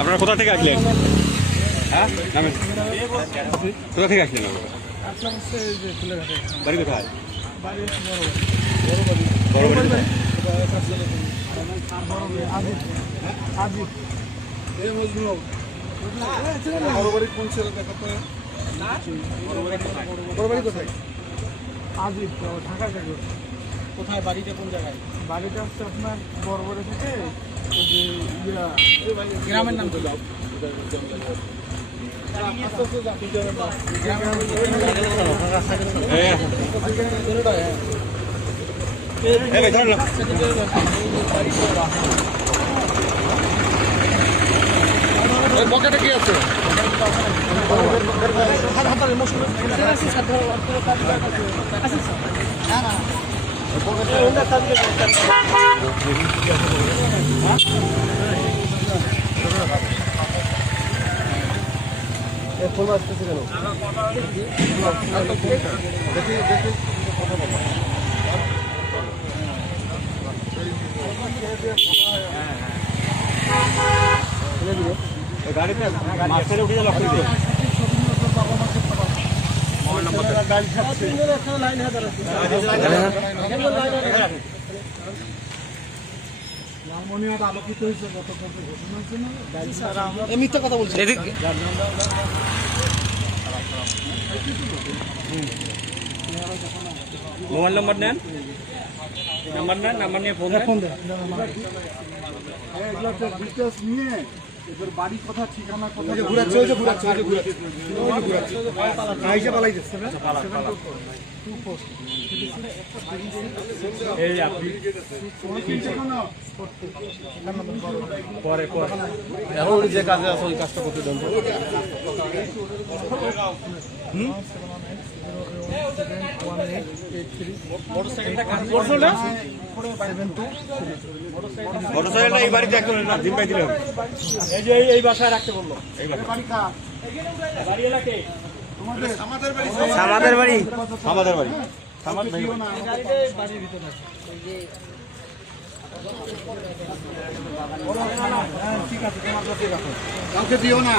আপনারা কোথা থেকে আসলেন? হ্যাঁ, নামেন। কোথা থেকে আসলেন? বাড়ি কোথায়? বড় বাড়ি কোথায়? বড় বাড়ি কোন ছেলে দেখা তো? বড় বাড়ি কোথায়? আজিব ঢাকা থেকে। কোথায় বাড়িটা কোন জায়গায়? বাড়িটা হচ্ছে আপনার বড় থেকে ওই যে গ্রামের নাম তো দাও। পকেটে কি আছে? ফোন আসতেছে কেন? দেখি দেখি গাড়িতে মাঝখানে উঠে লক্ষ্য দিতে গাড়ি খাচ্ছে। লাইন হাজার আছে। লালমনিরহাট আলোকিত হয়েছে গতকাল ঘোষণা হয়েছে না? মিথ্যা কথা বলছে। মোবাইল নাম্বার নেন, নাম্বার নিয়ে ফোন দেন। এগুলো ডিটেলস নিয়ে এবার বাড়ি কথা ঠিকানা কথা এই আপনি পরে এখন যে কাজে আছে ওই কাজটা করতে দেন। মোটরসাইকেলটা এই বাড়িতে একজন না জিম্মাই দিলে হবে। এই যে এই বাসায় রাখতে বললো। এই বাড়ি বাড়ি এলাকে আমাদের বাড়ি আমাদের বাড়ি আমাদের বাড়ি বাড়ির ভিতরে আছে। ঠিক আছে, তোমার কাছে রাখো। কাউকে দিও না।